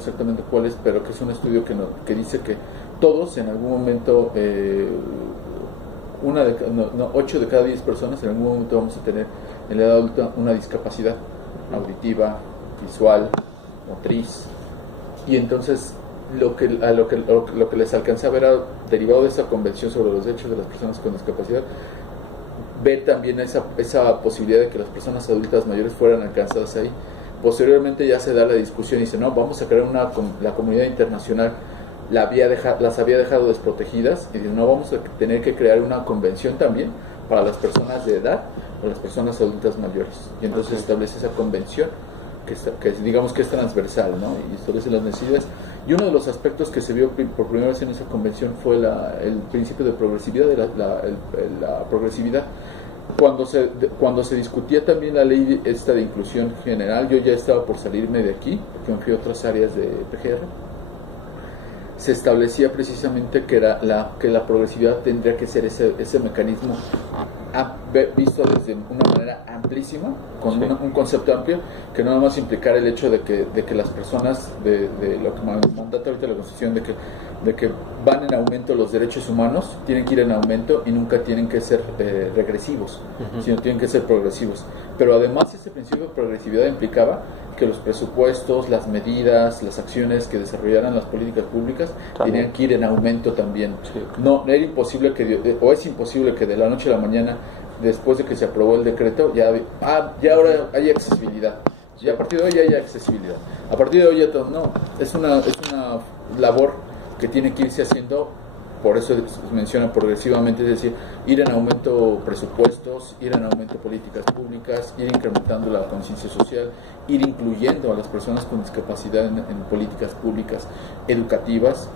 exactamente cuál es, pero que es un estudio que dice que todos en algún momento, 8 de cada 10 personas en algún momento vamos a tener en la edad adulta una discapacidad auditiva, visual, motriz, y entonces lo que les alcancé a ver derivado de esa convención sobre los derechos de las personas con discapacidad, ver también esa posibilidad de que las personas adultas mayores fueran alcanzadas ahí. Posteriormente ya se da la discusión y dice, no, vamos a crear la comunidad internacional las había dejado desprotegidas, y dice, no, vamos a tener que crear una convención también para las personas de edad o las personas adultas mayores, y entonces establece esa convención que digamos que es transversal, ¿no? Y establece las necesidades. Y uno de los aspectos que se vio por primera vez en esa convención fue el principio de progresividad, la progresividad. Cuando se discutía también la ley esta de inclusión general, yo ya estaba por salirme de aquí, porque me fui a otras áreas de PGR. Se establecía precisamente que la progresividad tendría que ser ese mecanismo visto desde una manera amplísima, con un concepto amplio, que no nada más implicara el hecho de que las personas, de lo que mandata ahorita la Constitución, de que van en aumento los derechos humanos, tienen que ir en aumento y nunca tienen que ser regresivos, sino tienen que ser progresivos. Pero además ese principio de progresividad implicaba que los presupuestos, las medidas, las acciones que desarrollaran las políticas públicas tenían que ir en aumento también. No era imposible es imposible que de la noche a la mañana, después de que se aprobó el decreto, ya ahora hay accesibilidad. Y a partir de hoy ya hay accesibilidad. A partir de hoy ya todo, no, es una labor que tiene que irse haciendo. Por eso se menciona progresivamente, es decir, ir en aumento presupuestos, ir en aumento políticas públicas, ir incrementando la conciencia social, ir incluyendo a las personas con discapacidad en políticas públicas educativas,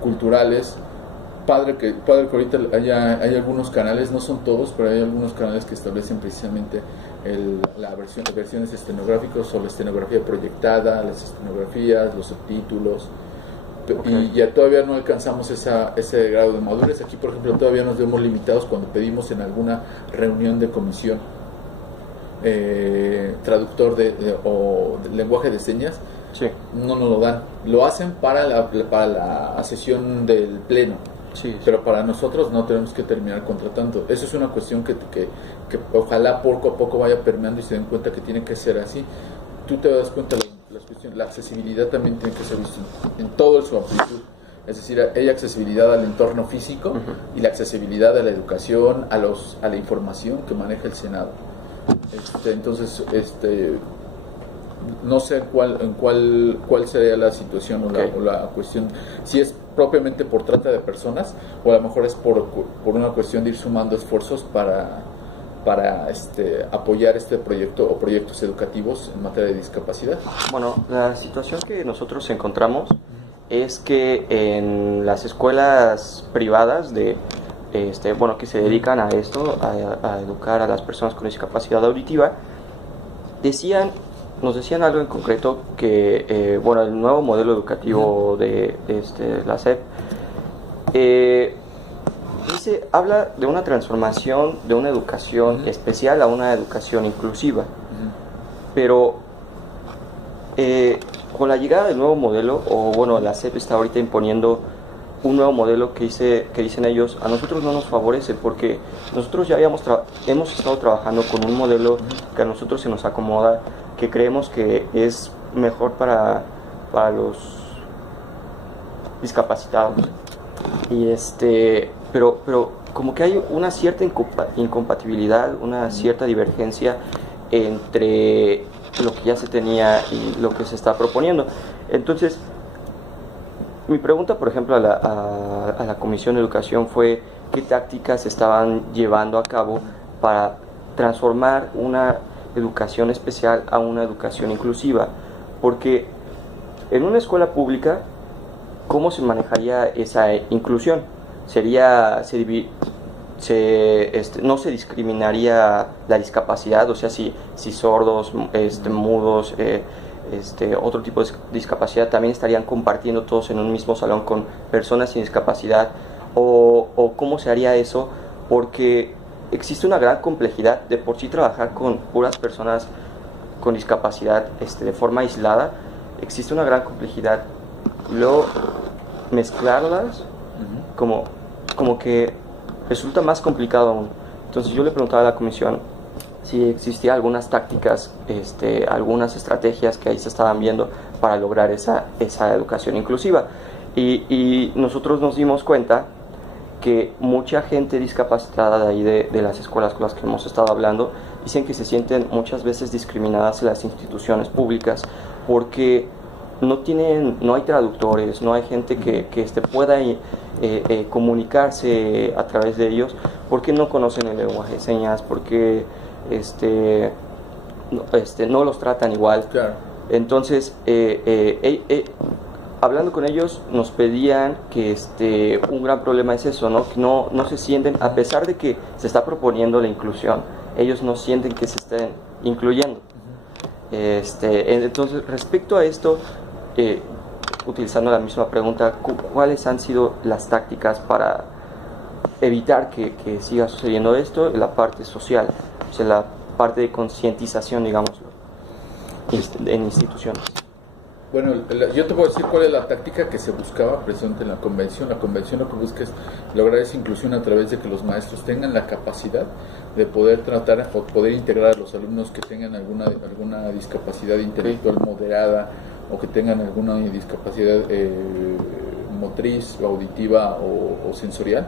culturales. Padre que ahorita hay algunos canales, no son todos, pero hay algunos canales que establecen precisamente las versiones estenográficas o la estenografía proyectada, las estenografías, los subtítulos. Y ya todavía no alcanzamos ese grado de madurez. Aquí, por ejemplo, todavía nos vemos limitados cuando pedimos en alguna reunión de comisión traductor o de lenguaje de señas. No nos lo dan. Lo hacen para la sesión del pleno. Pero para nosotros no, tenemos que terminar contratando. Eso es una cuestión que ojalá poco a poco vaya permeando y se den cuenta que tiene que ser así. Tú te das cuenta, la accesibilidad también tiene que ser vista en toda su amplitud. Es decir, hay accesibilidad al entorno físico y la accesibilidad a la educación, a la información que maneja el Senado. Entonces, no sé cuál sería la situación o la cuestión, si es propiamente por trata de personas o a lo mejor es por una cuestión de ir sumando esfuerzos para apoyar este proyecto o proyectos educativos en materia de discapacidad. Bueno, la situación que nosotros encontramos es que en las escuelas privadas que se dedican a esto, a educar a las personas con discapacidad auditiva, nos decían algo en concreto que, el nuevo modelo educativo de la SEP habla de una transformación de una educación especial a una educación inclusiva. Pero con la llegada del nuevo modelo, la SEP está ahorita imponiendo un nuevo modelo que dicen ellos, a nosotros no nos favorece, porque nosotros ya hemos estado trabajando con un modelo que a nosotros se nos acomoda, que creemos que es mejor para los discapacitados. Y pero como que hay una cierta incompatibilidad, una cierta divergencia entre lo que ya se tenía y lo que se está proponiendo. Entonces, mi pregunta, por ejemplo, a la Comisión de Educación fue qué tácticas se estaban llevando a cabo para transformar una educación especial a una educación inclusiva, porque en una escuela pública, ¿cómo se manejaría esa inclusión? No se discriminaría la discapacidad, o sea, si sordos, mudos, otro tipo de discapacidad también estarían compartiendo todos en un mismo salón con personas sin discapacidad, o cómo se haría eso, porque existe una gran complejidad de por sí trabajar con puras personas con discapacidad de forma aislada. existe una gran complejidad. Luego, mezclarlas como que resulta más complicado aún. Entonces yo le preguntaba a la comisión si existía algunas tácticas, algunas estrategias que ahí se estaban viendo para lograr esa educación inclusiva. Y nosotros nos dimos cuenta que mucha gente discapacitada de ahí de las escuelas con las que hemos estado hablando dicen que se sienten muchas veces discriminadas en las instituciones públicas porque no hay traductores, no hay gente que pueda comunicarse a través de ellos, porque no conocen el lenguaje de señas, porque no los tratan igual. Claro. Entonces, hablando con ellos, nos pedían que un gran problema es eso, ¿no? Que no se sienten, a pesar de que se está proponiendo la inclusión, ellos no sienten que se estén incluyendo. Entonces, respecto a esto, utilizando la misma pregunta, ¿cuáles han sido las tácticas para evitar que siga sucediendo esto? La parte social, o sea, la parte de concientización, digámoslo, en instituciones. Bueno, yo te voy a decir cuál es la táctica que se buscaba precisamente en la convención. La convención lo que busca es lograr esa inclusión a través de que los maestros tengan la capacidad de poder tratar o poder integrar a los alumnos que tengan alguna discapacidad intelectual moderada o que tengan alguna discapacidad motriz, auditiva o sensorial,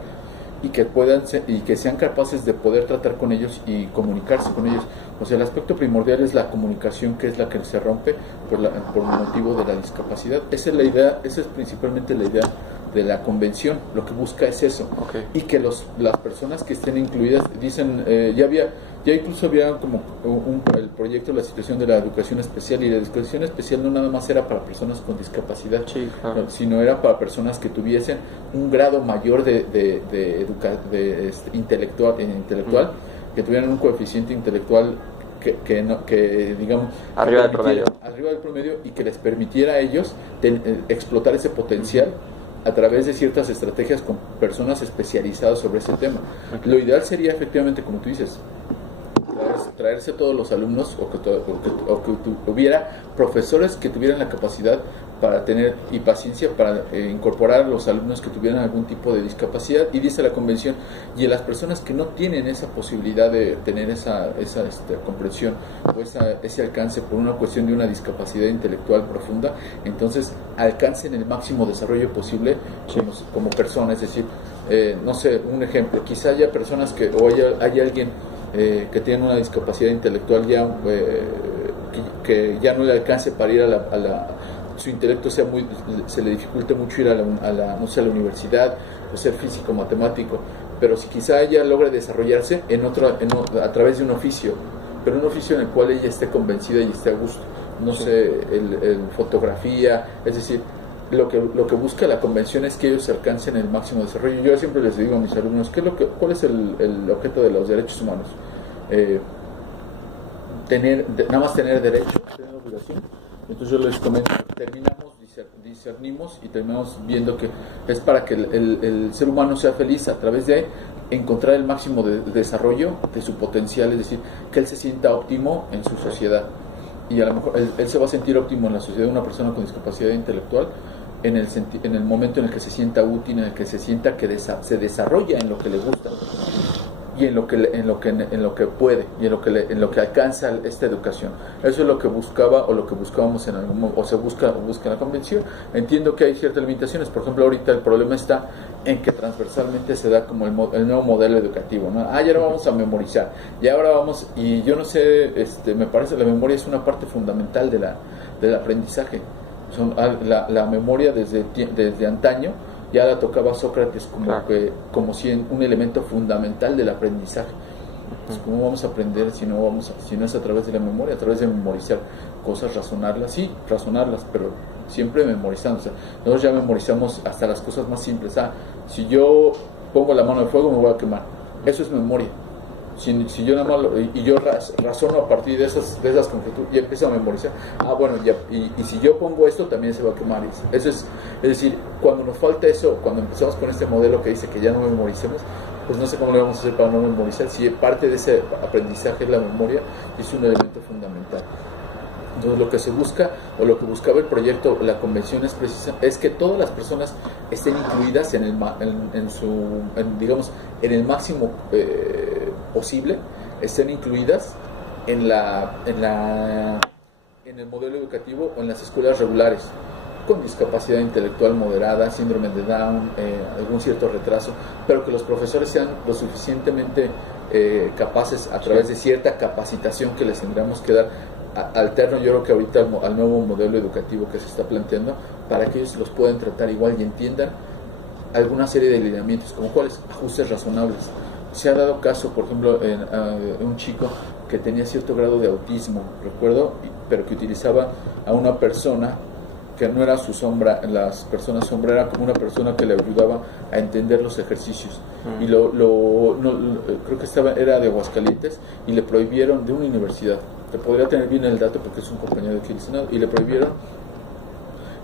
y que sean capaces de poder tratar con ellos y comunicarse con ellos. O sea, el aspecto primordial es la comunicación, que es la que se rompe por motivo de la discapacidad. Esa es la idea, esa es principalmente la idea de la convención. Lo que busca es eso. Okay. Y que las personas que estén incluidas, dicen, ya incluso había como el proyecto, la situación de la educación especial, y la educación especial no nada más era para personas con discapacidad, sí, claro, sino era para personas que tuviesen un grado mayor intelectual, que tuvieran un coeficiente intelectual que digamos arriba del promedio, y que les permitiera a ellos explotar ese potencial a través de ciertas estrategias con personas especializadas sobre ese tema. Lo ideal sería, efectivamente, como tú dices, traerse todos los alumnos, o que hubiera profesores que tuvieran la capacidad para tener y paciencia para incorporar a los alumnos que tuvieran algún tipo de discapacidad. Y dice la convención, y a las personas que no tienen esa posibilidad de tener esa comprensión o ese alcance por una cuestión de una discapacidad intelectual profunda, entonces alcancen el máximo desarrollo posible como persona. Es decir, no sé, un ejemplo, quizá haya personas haya alguien que tiene una discapacidad intelectual que ya no le alcance para ir su intelecto se le dificulte mucho ir a la universidad, o ser físico, matemático, pero si quizá ella logre desarrollarse a través de un oficio, pero un oficio en el cual ella esté convencida y esté a gusto, no sé, fotografía, es decir, lo que busca la convención es que ellos alcancen el máximo desarrollo. Yo siempre les digo a mis alumnos, ¿cuál es el objeto de los derechos humanos? Nada más tener derecho, tener obligación. Entonces yo les comento, discernimos y terminamos viendo que es para que el ser humano sea feliz a través de encontrar el máximo de desarrollo de su potencial, es decir, que él se sienta óptimo en su sociedad. Y a lo mejor él se va a sentir óptimo en la sociedad de una persona con discapacidad intelectual en el momento en el que se sienta útil, en el que se sienta que se desarrolla en lo que le gusta y en lo que puede y en lo que alcanza esta educación. Eso es lo que buscaba o lo que buscábamos o se busca en la convención. Entiendo que hay ciertas limitaciones. Por ejemplo, ahorita el problema está en que transversalmente se da como el nuevo modelo educativo, ¿no? Ya ahora vamos a memorizar, y ahora y yo no sé, me parece que la memoria es una parte fundamental del aprendizaje. La memoria desde antaño ya la tocaba Sócrates como si un elemento fundamental del aprendizaje. Pues, ¿cómo vamos a aprender si no es a través de la memoria, a través de memorizar cosas, razonarlas, pero siempre memorizando? O sea, nosotros ya memorizamos hasta las cosas más simples. Si yo pongo la mano al fuego me voy a quemar. Eso es memoria. Si yo nada más yo razono a partir de esas conjeturas y empiezo a memorizar, bueno, y si yo pongo esto también se va a quemar. Eso es decir, cuando nos falta eso, cuando empezamos con este modelo que dice que ya no memoricemos, pues no sé cómo le vamos a hacer para no memorizar, si parte de ese aprendizaje es la memoria, es un elemento fundamental. Entonces lo que se busca, o lo que buscaba el proyecto, la convención es que todas las personas estén incluidas digamos, en el máximo posible, estén incluidas en el modelo educativo o en las escuelas regulares, con discapacidad intelectual moderada, síndrome de Down, algún cierto retraso, pero que los profesores sean lo suficientemente capaces, a través de cierta capacitación que les tendremos que dar alterno, yo creo que ahorita al nuevo modelo educativo que se está planteando, para que ellos los puedan tratar igual y entiendan alguna serie de lineamientos, como cuáles ajustes razonables. Se ha dado caso, por ejemplo, en un chico que tenía cierto grado de autismo, recuerdo, pero que utilizaba a una persona que no era su sombra, las personas sombra, era como una persona que le ayudaba a entender los ejercicios. Y creo que era de Aguascalientes, y le prohibieron, de una universidad, te podría tener bien el dato porque es un compañero de aquí del Senado, y le prohibieron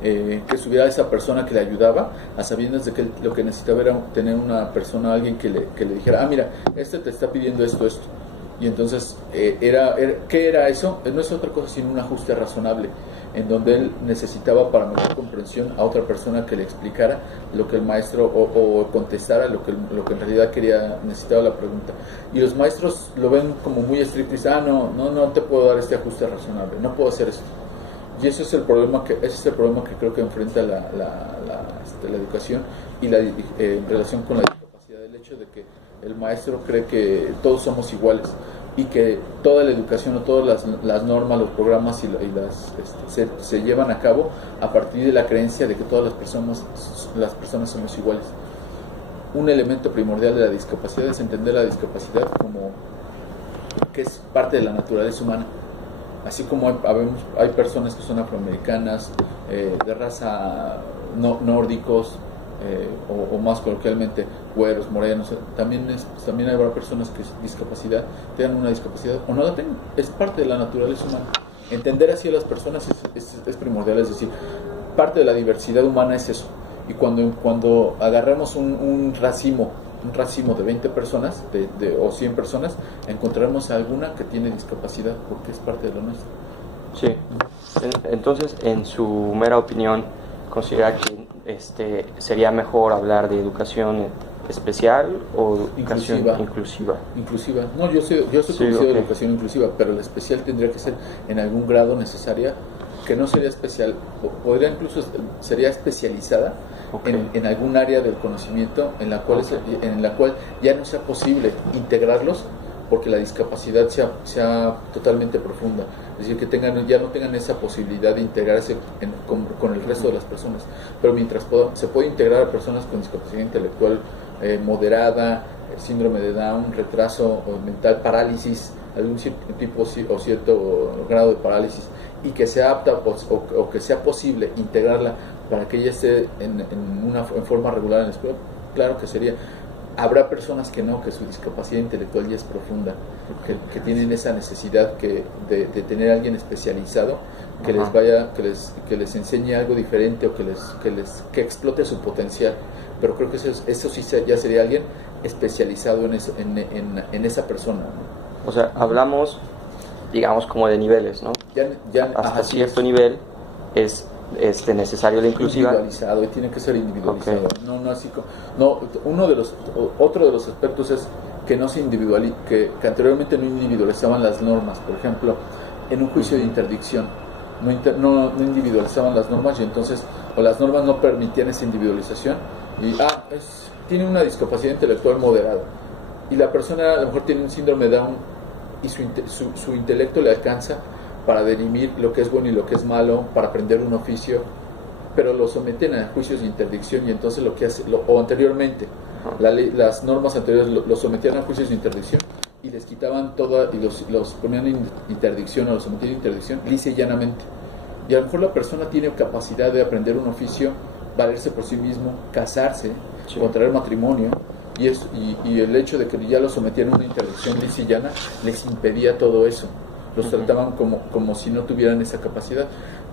que subiera a esa persona que le ayudaba, a sabiendas de que lo que necesitaba era tener una persona, alguien que le dijera, mira, te está pidiendo esto. Y entonces, ¿qué era eso? No es otra cosa sino un ajuste razonable, en donde él necesitaba, para mejor comprensión, a otra persona que le explicara lo que el maestro, o contestara lo que en realidad necesitaba la pregunta. Y los maestros lo ven como muy estricto y dicen, no te puedo dar este ajuste razonable, no puedo hacer esto. Y ese es el problema que creo que enfrenta la educación y en relación con la discapacidad, el hecho de que el maestro cree que todos somos iguales, y que toda la educación o todas las normas, los programas se llevan a cabo a partir de la creencia de que todas las personas somos iguales. Un elemento primordial de la discapacidad es entender la discapacidad como que es parte de la naturaleza humana. Así como hay personas que son afroamericanas, de raza nórdicos, o más coloquialmente güeros, morenos, también habrá personas que tengan una discapacidad o no la tengan. Es parte de la naturaleza humana. Entender así a las personas es primordial, es decir, parte de la diversidad humana es eso. Y cuando agarramos un racimo de 20 personas o 100 personas, encontraremos alguna que tiene discapacidad, porque es parte de lo nuestro. Sí. Entonces, en su mera opinión, ¿considera que sería mejor hablar de educación especial o educación inclusiva? Inclusiva. No, yo soy convencido de educación inclusiva, pero la especial tendría que ser en algún grado necesaria, que no sería especial, sería especializada en algún área del conocimiento en la cual ya no sea posible integrarlos, porque la discapacidad sea totalmente profunda. Es decir, que ya no tengan esa posibilidad de integrarse con el resto de las personas. Pero mientras se puede integrar a personas con discapacidad intelectual moderada, síndrome de Down, retraso mental, parálisis, algún tipo o cierto grado de parálisis, y que sea apta o que sea posible integrarla para que ella esté en forma regular en la escuela, claro que sería. Habrá personas que su discapacidad intelectual ya es profunda, que tienen esa necesidad de tener a alguien especializado que les enseñe algo diferente, o que explote su potencial. Pero creo que eso sí ya sería alguien especializado en esa persona, ¿no? O sea, hablamos, digamos, como de niveles, ¿no? Hasta cierto nivel es necesario la inclusiva. Individualizado, y tiene que ser individualizado. Otro de los aspectos es que no se que anteriormente no individualizaban las normas. Por ejemplo, en un juicio de interdicción no individualizaban las normas, y entonces las normas no permitían esa individualización, y tiene una discapacidad intelectual moderada, y la persona a lo mejor tiene un síndrome de Down, y su intelecto le alcanza para dirimir lo que es bueno y lo que es malo, para aprender un oficio, pero lo someten a juicios de interdicción, y entonces lo que hace, o anteriormente, las normas anteriores lo sometían a juicios de interdicción, y les quitaban todo, y los ponían en interdicción, o los sometían a interdicción lisa y llanamente. Y a lo mejor la persona tiene capacidad de aprender un oficio, valerse por sí mismo, casarse, contraer matrimonio, y el hecho de que ya lo sometían a una interdicción lisa y llana les impedía todo eso. Los trataban como si no tuvieran esa capacidad.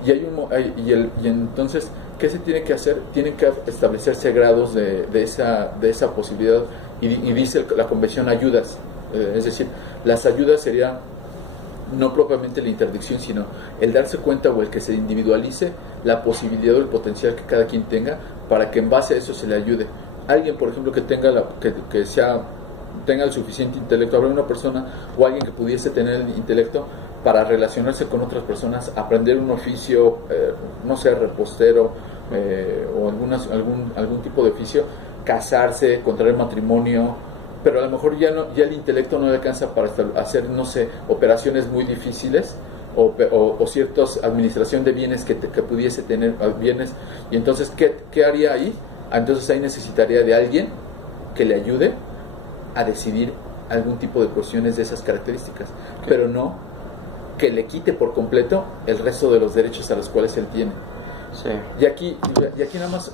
Y entonces, ¿qué se tiene que hacer? Tienen que establecerse grados de esa posibilidad, y dice la convención ayudas. Es decir, las ayudas serían no propiamente la interdicción, sino el darse cuenta o el que se individualice la posibilidad o el potencial que cada quien tenga para que en base a eso se le ayude. Alguien, por ejemplo, que tenga tenga el suficiente intelecto, habrá una persona o alguien que pudiese tener el intelecto para relacionarse con otras personas, aprender un oficio, no sé, repostero, o algún tipo de oficio, casarse, contraer matrimonio, pero a lo mejor ya el intelecto no le alcanza para hacer, no sé, operaciones muy difíciles o ciertas administración de bienes que pudiese tener bienes, y entonces ¿qué haría ahí? Entonces ahí necesitaría de alguien que le ayude a decidir algún tipo de cuestiones de esas características, pero no que le quite por completo el resto de los derechos a los cuales él tiene. Sí. Y aquí nada más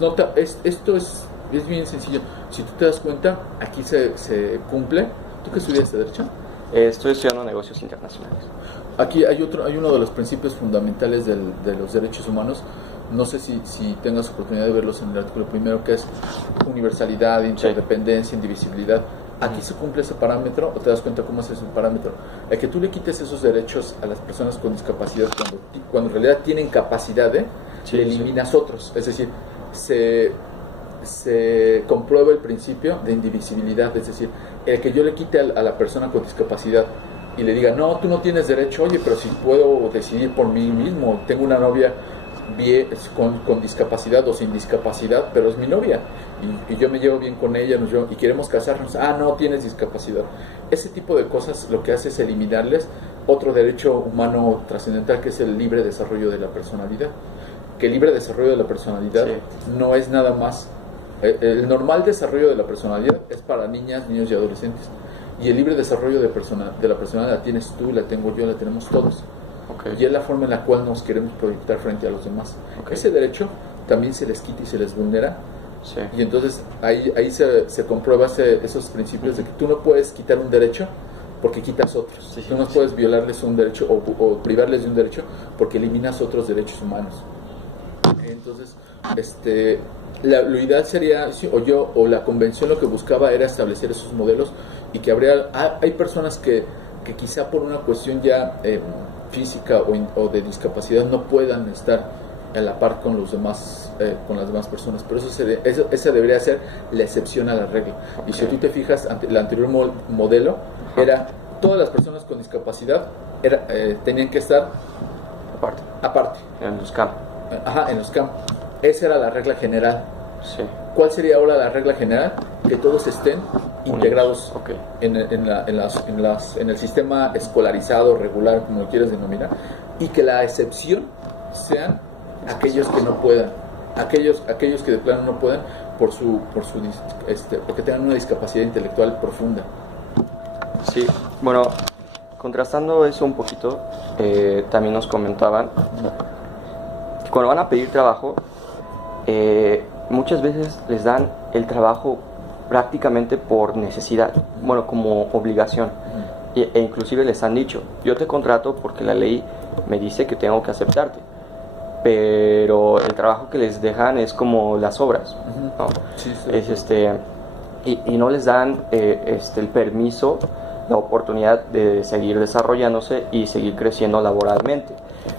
nota, esto es bien sencillo. Si tú te das cuenta, aquí se cumple. ¿Tú qué estudiaste, derecho? Estoy estudiando negocios internacionales. Aquí hay uno de los principios fundamentales de los derechos humanos. No sé si tengas oportunidad de verlos en el artículo primero, que es universalidad, interdependencia, indivisibilidad. Aquí se cumple ese parámetro, o te das cuenta cómo es ese parámetro. El que tú le quites esos derechos a las personas con discapacidad cuando en realidad tienen capacidad le eliminas otros. Es decir, se comprueba el principio de indivisibilidad. Es decir, el que yo le quite a la persona con discapacidad y le diga, no, tú no tienes derecho, oye, pero si puedo decidir por mí mismo, tengo una novia con discapacidad o sin discapacidad, pero es mi novia y yo me llevo bien con ella y queremos casarnos, no, tienes discapacidad. Ese tipo de cosas lo que hace es eliminarles otro derecho humano trascendental, que es el libre desarrollo de la personalidad. Que el libre desarrollo de la personalidad no es nada más, el normal desarrollo de la personalidad es para niñas, niños y adolescentes, y el libre desarrollo de la personalidad la tienes tú, la tengo yo, la tenemos todos. Y es la forma en la cual nos queremos proyectar frente a los demás. Ese derecho también se les quita y se les vulnera. Y entonces ahí se comprueba esos principios de que tú no puedes quitar un derecho porque quitas otros. Tú no puedes violarles un derecho o privarles de un derecho porque eliminas otros derechos humanos. Entonces, lo ideal sería, o la convención lo que buscaba era establecer esos modelos, y que hay personas que quizá por una cuestión ya física o de discapacidad no puedan estar a la par con los demás, con las demás personas, pero esa debería ser la excepción a la regla. Y si tú te fijas, el anterior modelo era todas las personas con discapacidad tenían que estar aparte en los campos. En los campos. Esa era la regla general. ¿Cuál sería ahora la regla general? Que todos estén integrados en el sistema escolarizado, regular, como lo quieras denominar, y que la excepción sean aquellos que no puedan, aquellos que de plano no puedan porque tengan una discapacidad intelectual profunda. Sí, bueno, contrastando eso un poquito, también nos comentaban que cuando van a pedir trabajo, muchas veces les dan el trabajo prácticamente por necesidad, bueno, como obligación, e inclusive les han dicho, yo te contrato porque la ley me dice que tengo que aceptarte, pero el trabajo que les dejan es como las obras, ¿no? Y no les dan el permiso, la oportunidad de seguir desarrollándose y seguir creciendo laboralmente.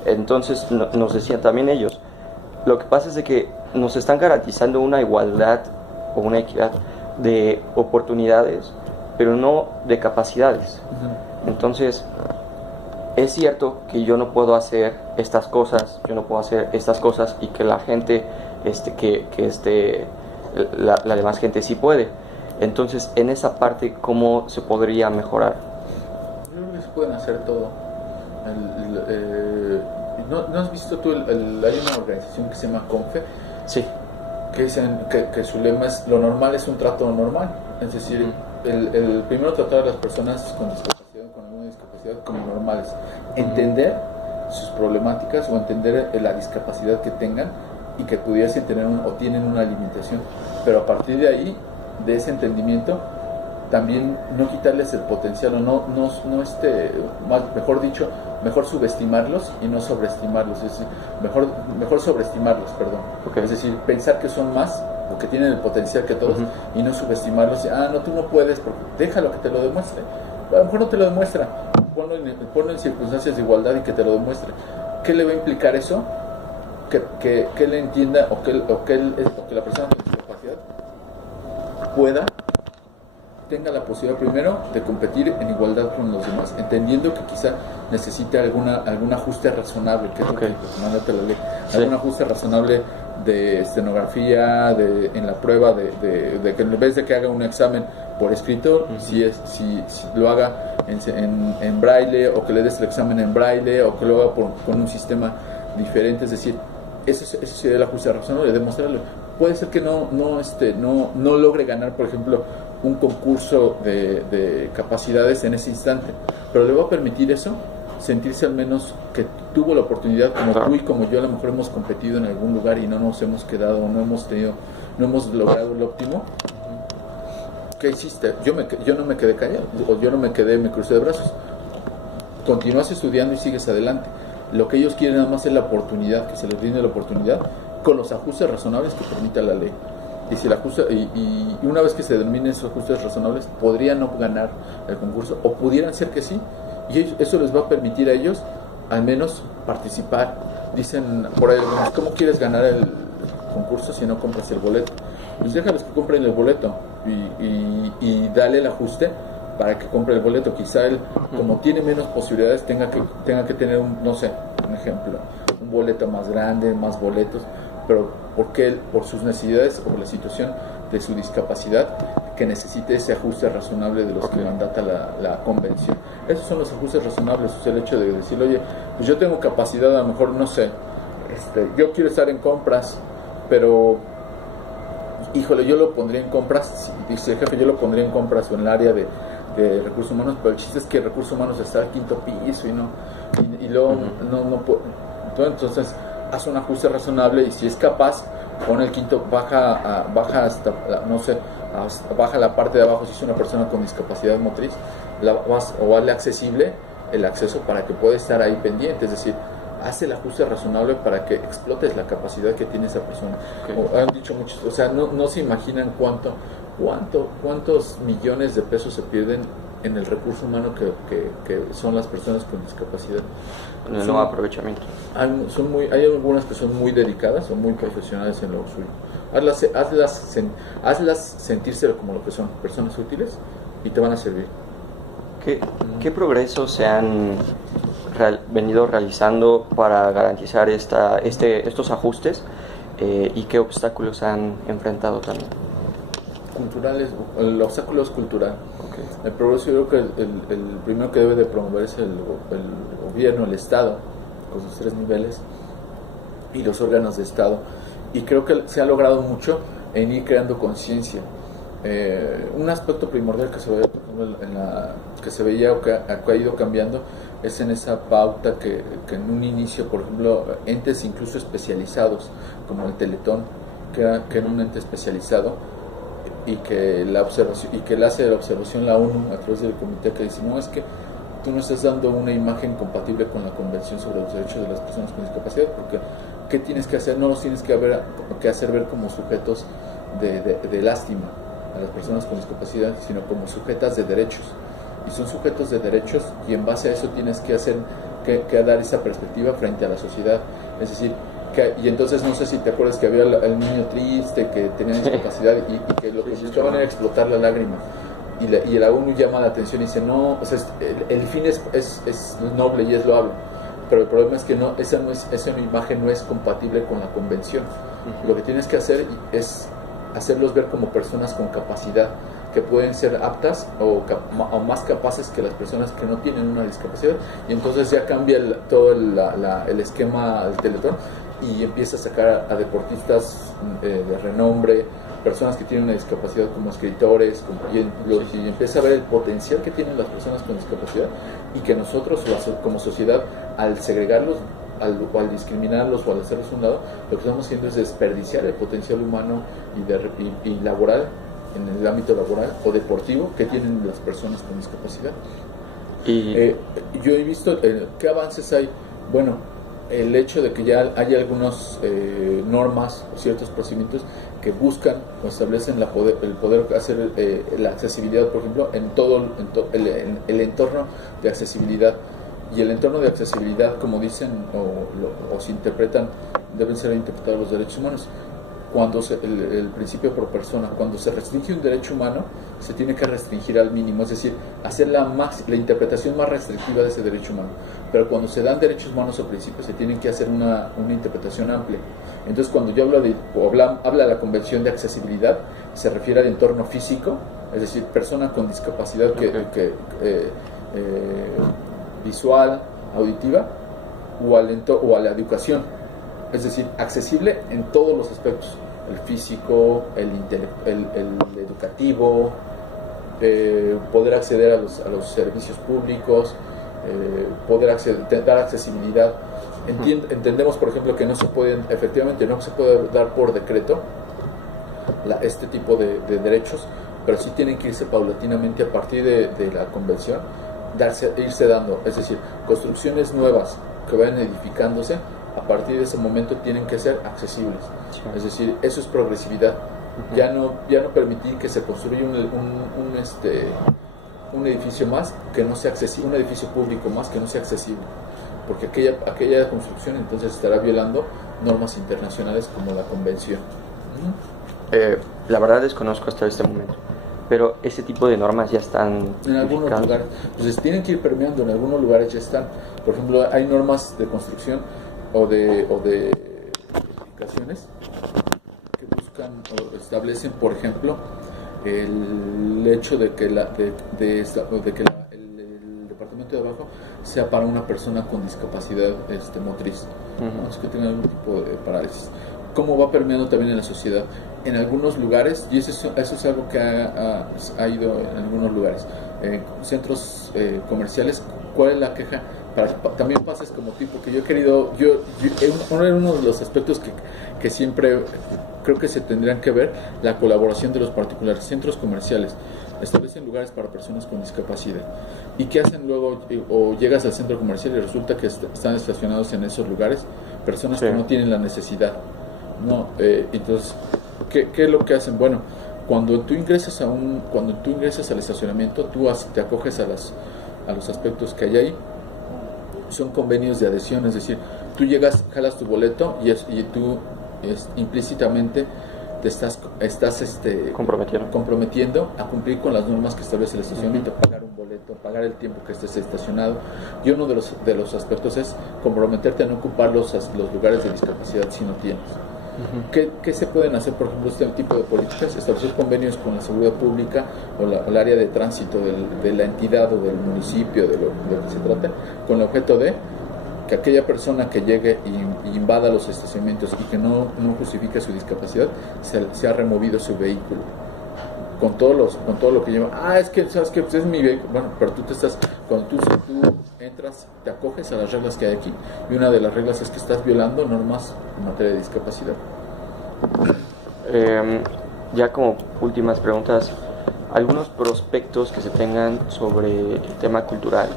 Entonces nos decían también ellos, lo que pasa es de que nos están garantizando una igualdad o una equidad de oportunidades, pero no de capacidades. Entonces, es cierto que yo no puedo hacer estas cosas, y que la gente, la demás gente sí puede. Entonces, en esa parte, ¿cómo se podría mejorar? Yo creo que se pueden hacer todo. ¿No has visto tú? Hay una organización que se llama CONFE. Sí. Que dicen que su lema es: lo normal es un trato normal. Es decir, el primero tratar a las personas con discapacidad, con alguna discapacidad, como normales. Entender sus problemáticas o entender la discapacidad que tengan y que pudiesen tener o tienen una limitación. Pero a partir de ahí, de ese entendimiento, también no quitarles el potencial, o mejor dicho, mejor subestimarlos y no sobreestimarlos. Es decir, mejor sobreestimarlos, perdón. Es decir, pensar que son más o que tienen el potencial que todos, y no subestimarlos. No, tú no puedes, porque déjalo que te lo demuestre. A lo mejor no te lo demuestra, ponlo en circunstancias de igualdad y que te lo demuestre. ¿Qué le va a implicar eso? Que él entienda o que la persona con discapacidad tenga la posibilidad primero de competir en igualdad con los demás, entendiendo que quizá necesite algún ajuste razonable, que es lo que manda la ley, algún ajuste razonable de escenografía, en la prueba, de que en vez de que haga un examen por escrito, si lo haga en braille, o que le des el examen en braille, o que lo haga con un sistema diferente. Es decir, eso sería el ajuste razonable, demostrarle. Puede ser que no logre ganar, por ejemplo, un concurso de capacidades en ese instante, pero le va a permitir eso, sentirse al menos que tuvo la oportunidad, como tú y como yo a lo mejor hemos competido en algún lugar y no nos hemos quedado, no hemos logrado el óptimo. ¿Qué hiciste? Yo no me quedé callado, o yo no me crucé de brazos. Continúas estudiando y sigues adelante. Lo que ellos quieren nada más es la oportunidad, que se les brinde la oportunidad con los ajustes razonables que permita la ley. Y si y una vez que se determinen esos ajustes razonables, podrían no ganar el concurso, o pudieran ser que sí, y eso les va a permitir a ellos al menos participar. Dicen por ahí, ¿cómo quieres ganar el concurso si no compras el boleto? Pues déjales que compren el boleto y dale el ajuste para que compre el boleto. Quizá él, como tiene menos posibilidades, tenga que tener un ejemplo, un boleto más grande, más boletos, pero porque él, por sus necesidades o por la situación de su discapacidad, que necesite ese ajuste razonable de los que mandata la convención. Esos son los ajustes razonables. Es el hecho de decir, oye, pues yo tengo capacidad, a lo mejor, no sé, yo quiero estar en compras, pero híjole, yo lo pondría en compras, dice el jefe, yo lo pondría en compras o en el área de recursos humanos, pero el chiste es que recursos humanos está al quinto piso y luego no puede. Entonces hace un ajuste razonable, y si es capaz, pone el quinto, baja hasta, baja la parte de abajo. Si es una persona con discapacidad motriz, o hazle accesible el acceso para que pueda estar ahí pendiente. Es decir, hace el ajuste razonable para que explotes la capacidad que tiene esa persona. Han dicho muchos, o sea, no se imaginan cuántos millones de pesos se pierden en el recurso humano que son las personas con discapacidad. En el no aprovechamiento. Hay algunas que son muy dedicadas o muy profesionales en lo suyo. Hazlas sentirse como lo que son, personas útiles, y te van a servir. ¿Qué progresos se han venido realizando para garantizar estos ajustes, y qué obstáculos han enfrentado también? Culturales, el obstáculo es cultural. El progreso, yo creo que el primero que debe de promover es el gobierno, el Estado, con sus 3 niveles, y los órganos de Estado. Y creo que se ha logrado mucho en ir creando conciencia. Un aspecto primordial que se veía o que ha ido cambiando es en esa pauta que en un inicio, por ejemplo, entes incluso especializados, como el Teletón, que era un ente especializado, y que le hace la observación la ONU a través del comité, que dice, no, es que tú no estás dando una imagen compatible con la Convención sobre los Derechos de las Personas con Discapacidad, porque ¿qué tienes que hacer? No los tienes que hacer ver como sujetos de lástima a las personas con discapacidad, sino como sujetas de derechos. Y son sujetos de derechos, y en base a eso tienes que dar esa perspectiva frente a la sociedad. Es decir, y entonces no sé si te acuerdas que había el niño triste que tenía discapacidad y que lo que buscaban era explotar la lágrima, y la ONU llama la atención y dice, no, o sea, el fin es noble y es loable, pero el problema es que esa imagen no es compatible con la convención. Lo que tienes que hacer es hacerlos ver como personas con capacidad, que pueden ser aptas o más capaces que las personas que no tienen una discapacidad, y entonces ya cambia todo el esquema del Teletón, y empieza a sacar a deportistas de renombre, personas que tienen una discapacidad como escritores, y empieza a ver el potencial que tienen las personas con discapacidad, y que nosotros como sociedad, al segregarlos, al discriminarlos o al hacerlos a un lado, lo que estamos haciendo es desperdiciar el potencial humano y laboral, en el ámbito laboral o deportivo, que tienen las personas con discapacidad. Yo he visto qué avances hay. Bueno, el hecho de que ya hay algunas normas o ciertos procedimientos que buscan o establecen el poder hacer la accesibilidad, por ejemplo, en todo el entorno de accesibilidad. Y el entorno de accesibilidad, como dicen o se interpretan, deben ser interpretados los derechos humanos. Cuando el principio por persona, cuando se restringe un derecho humano, se tiene que restringir al mínimo, es decir, hacer la interpretación más restrictiva de ese derecho humano. Pero cuando se dan derechos humanos o principios, se tienen que hacer una interpretación amplia. Entonces, cuando yo habla la Convención de Accesibilidad, se refiere al entorno físico, es decir, persona con discapacidad visual, auditiva, o a la educación, es decir, accesible en todos los aspectos, el físico, el educativo, poder acceder a los servicios públicos, dar accesibilidad. Entendemos, por ejemplo, que efectivamente no se puede dar por decreto este tipo de derechos, pero sí tienen que irse paulatinamente a partir de la convención, irse dando, es decir, construcciones nuevas que vayan edificándose, a partir de ese momento tienen que ser accesibles. Sí. Es decir, eso es progresividad. Uh-huh. Ya no permitir que se construya un edificio más que no sea accesible, un edificio público más que no sea accesible, porque aquella construcción entonces estará violando normas internacionales como la convención. Uh-huh. La verdad desconozco hasta este momento, pero ese tipo de normas ya están en algunos lugares, pues tienen que ir permeando, en algunos lugares ya están. Por ejemplo, hay normas de construcción o de edificaciones que buscan o establecen, por ejemplo, el hecho de que el departamento de abajo sea para una persona con discapacidad motriz, uh-huh. Que tenga algún tipo de parálisis. Cómo va permeando también en la sociedad. En algunos lugares, y eso es algo que ha ido en algunos lugares, centros comerciales, ¿cuál es la queja? También pases como tipo que yo he querido, uno de los aspectos que siempre creo que se tendrían que ver, la colaboración de los particulares. Centros comerciales establecen lugares para personas con discapacidad, y ¿qué hacen luego? O llegas al centro comercial y resulta que están estacionados en esos lugares personas que no tienen la necesidad, ¿no? Entonces, ¿qué es lo que hacen? Bueno, cuando tú ingresas al estacionamiento, tú te acoges a los aspectos que hay ahí. Son convenios de adhesión, es decir, tú llegas, jalas tu boleto y tú implícitamente te estás comprometiendo a cumplir con las normas que establece el estacionamiento, pagar un boleto, pagar el tiempo que estés estacionado. Y uno de los aspectos es comprometerte a no ocupar los lugares de discapacidad si no tienes. Uh-huh. ¿Qué se pueden hacer, por ejemplo, este tipo de políticas? Establecer convenios con la seguridad pública o el área de tránsito de la entidad o del municipio, de lo que se trata, con el objeto de que aquella persona que llegue y invada los estacionamientos y que no justifique su discapacidad, se ha removido su vehículo. Con todo lo que lleva. Es que, ¿sabes qué? Pues es mi vehículo. Bueno, pero cuando tú entras, te acoges a las reglas que hay aquí, y una de las reglas es que estás violando normas en materia de discapacidad. Ya como últimas preguntas, algunos prospectos que se tengan sobre el tema cultural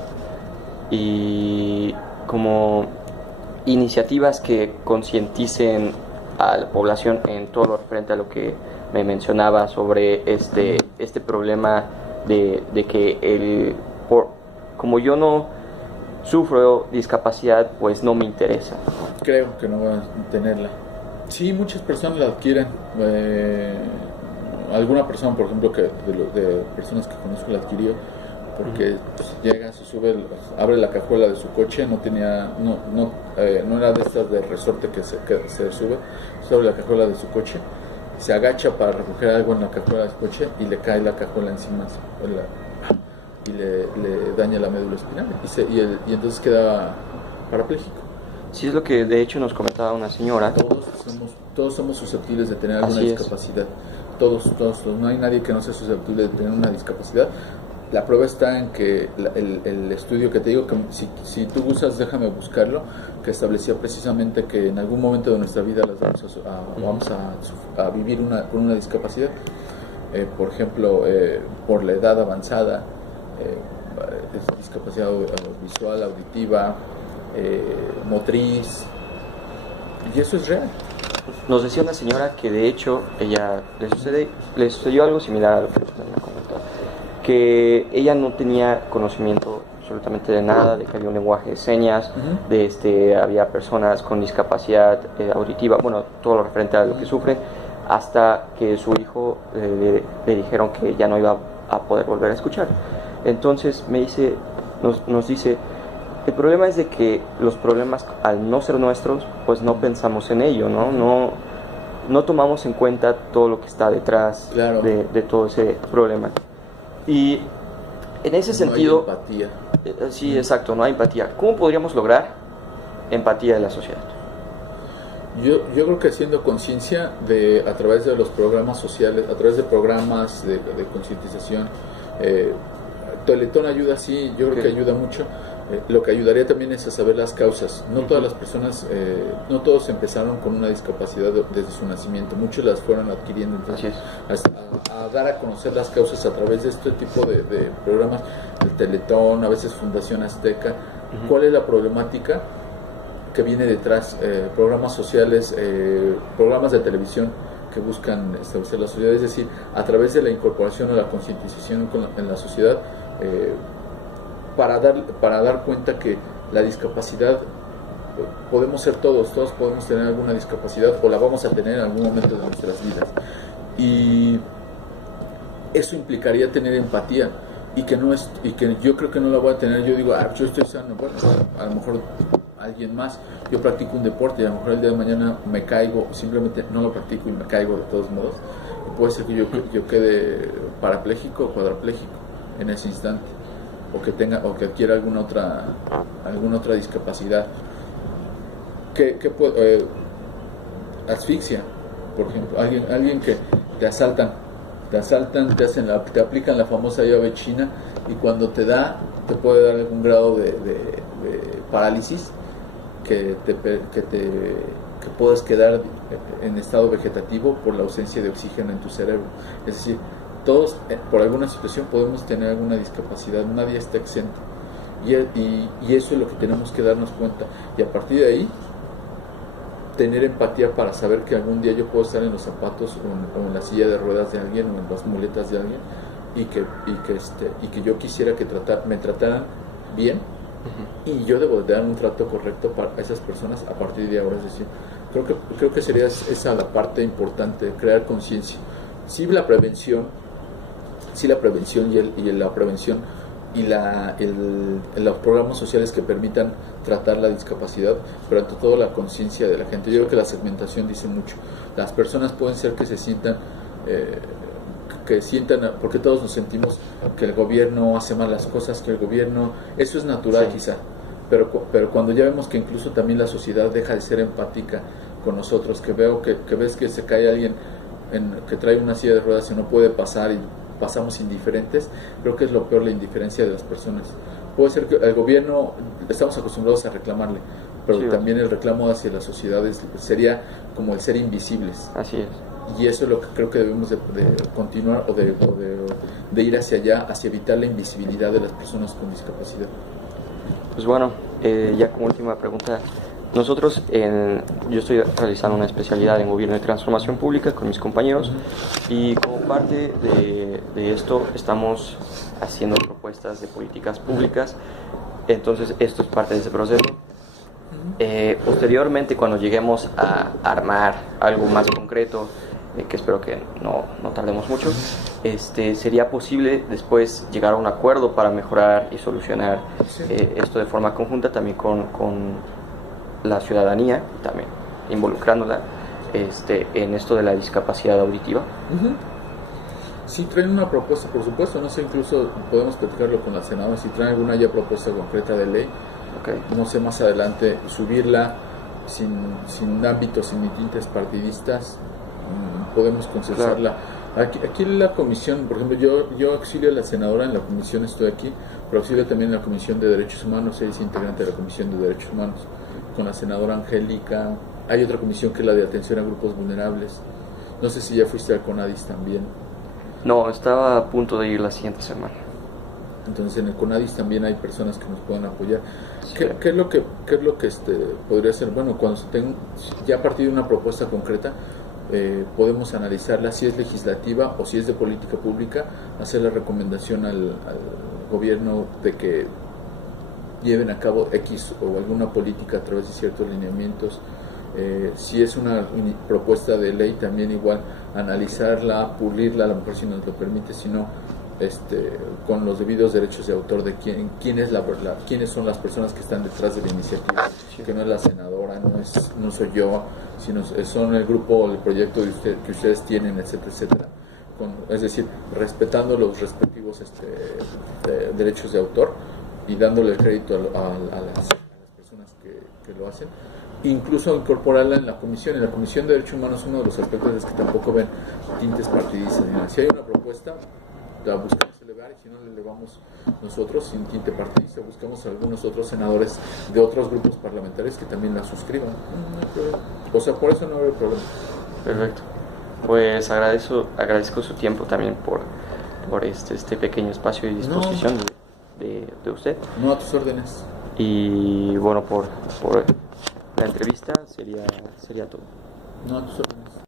y como iniciativas que concienticen a la población en todo lo referente a lo que me mencionaba sobre este problema de que como yo no sufro discapacidad, pues no me interesa. Creo que no van a tenerla. Sí, muchas personas la adquieren. Alguna persona, por ejemplo, de personas que conozco la adquirió porque pues, llega, se sube, abre la cajuela de su coche, no era de estas de resorte que se sube, se abre la cajuela de su coche, se agacha para recoger algo en la cajuela del coche y le cae la cajuela encima y le daña la médula espinal y entonces queda parapléjico. Sí, es lo que de hecho nos comentaba una señora. Todos somos susceptibles de tener alguna discapacidad. Todos, no hay nadie que no sea susceptible de tener una discapacidad. La prueba está en que el estudio que te digo, que si tú gustas, déjame buscarlo, que establecía precisamente que en algún momento de nuestra vida vamos a vivir con una discapacidad, por ejemplo, por la edad avanzada, discapacidad visual, auditiva, motriz, y eso es real. Nos decía una señora que de hecho ella le sucedió algo similar a lo que usted me comentó, que ella no tenía conocimiento absolutamente de nada, de que había un lenguaje de señas, había personas con discapacidad auditiva, bueno, todo lo referente a lo que sufren, hasta que su hijo le dijeron que ya no iba a poder volver a escuchar. Entonces nos dice, el problema es de que los problemas, al no ser nuestros, pues no pensamos en ello, no tomamos en cuenta todo lo que está detrás de todo ese problema. Y en ese sentido, no hay empatía. Sí, exacto, no hay empatía. ¿Cómo podríamos lograr empatía de la sociedad? Yo creo que haciendo conciencia a través de los programas sociales, a través de programas de concientización. Teletón ayuda, sí, yo creo que ayuda mucho. Lo que ayudaría también es a saber las causas. No todas las personas, no todos empezaron con una discapacidad desde su nacimiento, muchos las fueron adquiriendo. Entonces, a dar a conocer las causas a través de este tipo de programas, el Teletón, a veces Fundación Azteca. ¿Cuál es la problemática que viene detrás? Programas sociales, programas de televisión que buscan establecer la sociedad, es decir, a través de la incorporación o la concientización en la sociedad, para dar cuenta que la discapacidad podemos ser todos podemos tener alguna discapacidad o la vamos a tener en algún momento de nuestras vidas, y eso implicaría tener empatía, y que yo creo que no la voy a tener. Yo digo, yo estoy sano, bueno, a lo mejor alguien más, yo practico un deporte y a lo mejor el día de mañana me caigo, simplemente no lo practico y me caigo de todos modos, y puede ser que yo quede parapléjico o cuadrapléjico en ese instante, o que adquiera alguna otra discapacidad, asfixia, por ejemplo, alguien que te asaltan, te aplican la famosa llave china, y cuando te puede dar algún grado de parálisis, que puedes quedar en estado vegetativo por la ausencia de oxígeno en tu cerebro. Es decir, todos por alguna situación podemos tener alguna discapacidad, nadie está exento, y eso es lo que tenemos que darnos cuenta, y a partir de ahí tener empatía para saber que algún día yo puedo estar en los zapatos o en la silla de ruedas de alguien o en las muletas de alguien, y que yo quisiera que me trataran bien, y yo debo de dar un trato correcto para esas personas a partir de ahora. Es decir, creo que sería esa la parte importante, crear conciencia. Sí, la prevención y los programas sociales que permitan tratar la discapacidad, pero ante todo la conciencia de la gente. Yo creo que la segmentación dice mucho. Las personas pueden ser que se sientan, porque todos nos sentimos que el gobierno hace mal las cosas, que el gobierno, eso es natural, quizá, pero cuando ya vemos que incluso también la sociedad deja de ser empática con nosotros, que ves que se cae alguien que trae una silla de ruedas y no puede pasar, y pasamos indiferentes, creo que es lo peor, la indiferencia de las personas. Puede ser que el gobierno, estamos acostumbrados a reclamarle, pero también el reclamo hacia las sociedades sería como el ser invisibles. Así es. Y eso es lo que creo que debemos de continuar, o de ir hacia allá, hacia evitar la invisibilidad de las personas con discapacidad. Pues bueno, ya como última pregunta, nosotros yo estoy realizando una especialidad en gobierno y transformación pública con mis compañeros, y como parte de esto estamos haciendo propuestas de políticas públicas. Entonces esto es parte de ese proceso. Posteriormente, cuando lleguemos a armar algo más concreto, que espero que no tardemos mucho, sería posible después llegar a un acuerdo para mejorar y solucionar esto de forma conjunta, también con la ciudadanía, también involucrándola en esto de la discapacidad auditiva. Sí, traen una propuesta, por supuesto, no sé, incluso podemos platicarlo con la senadora, si traen alguna ya propuesta concreta de ley, no sé, más adelante subirla sin ámbitos, sin tintes partidistas, podemos consensuarla. Aquí en la comisión, por ejemplo, yo auxilio a la senadora en la comisión, estoy aquí, pero auxilio también en la comisión de Derechos Humanos, ella es integrante de la comisión de Derechos Humanos, con la senadora Angélica. Hay otra comisión que es la de atención a grupos vulnerables. No sé si ya fuiste al CONADIS también. No, estaba a punto de ir la siguiente semana. Entonces en el CONADIS también hay personas que nos pueden apoyar. Sí. ¿Qué es lo que podría ser? Bueno, cuando ya a partir de una propuesta concreta, podemos analizarla si es legislativa o si es de política pública, hacer la recomendación al gobierno de que lleven a cabo X o alguna política a través de ciertos lineamientos. Si es una propuesta de ley, también igual analizarla, pulirla, a lo mejor si nos lo permite, si no, con los debidos derechos de autor de quiénes son las personas que están detrás de la iniciativa, que no es la senadora, no soy yo, sino son el grupo, el proyecto que ustedes tienen, etcétera, etcétera. Es decir, respetando los respectivos derechos de autor y dándole el crédito a las personas que lo hacen. Incluso incorporarla en la comisión. En la Comisión de Derechos Humanos, uno de los aspectos es que tampoco ven tintes partidistas. Si hay una propuesta, la buscamos elevar, y si no la elevamos nosotros sin tinte partidista, buscamos a algunos otros senadores de otros grupos parlamentarios que también la suscriban. No hay problema. O sea, por eso no hay problema. Perfecto. Pues agradezco su tiempo también por este pequeño espacio y disposición de usted. No, a tus órdenes. Y bueno, por la entrevista sería todo. No, a tus órdenes.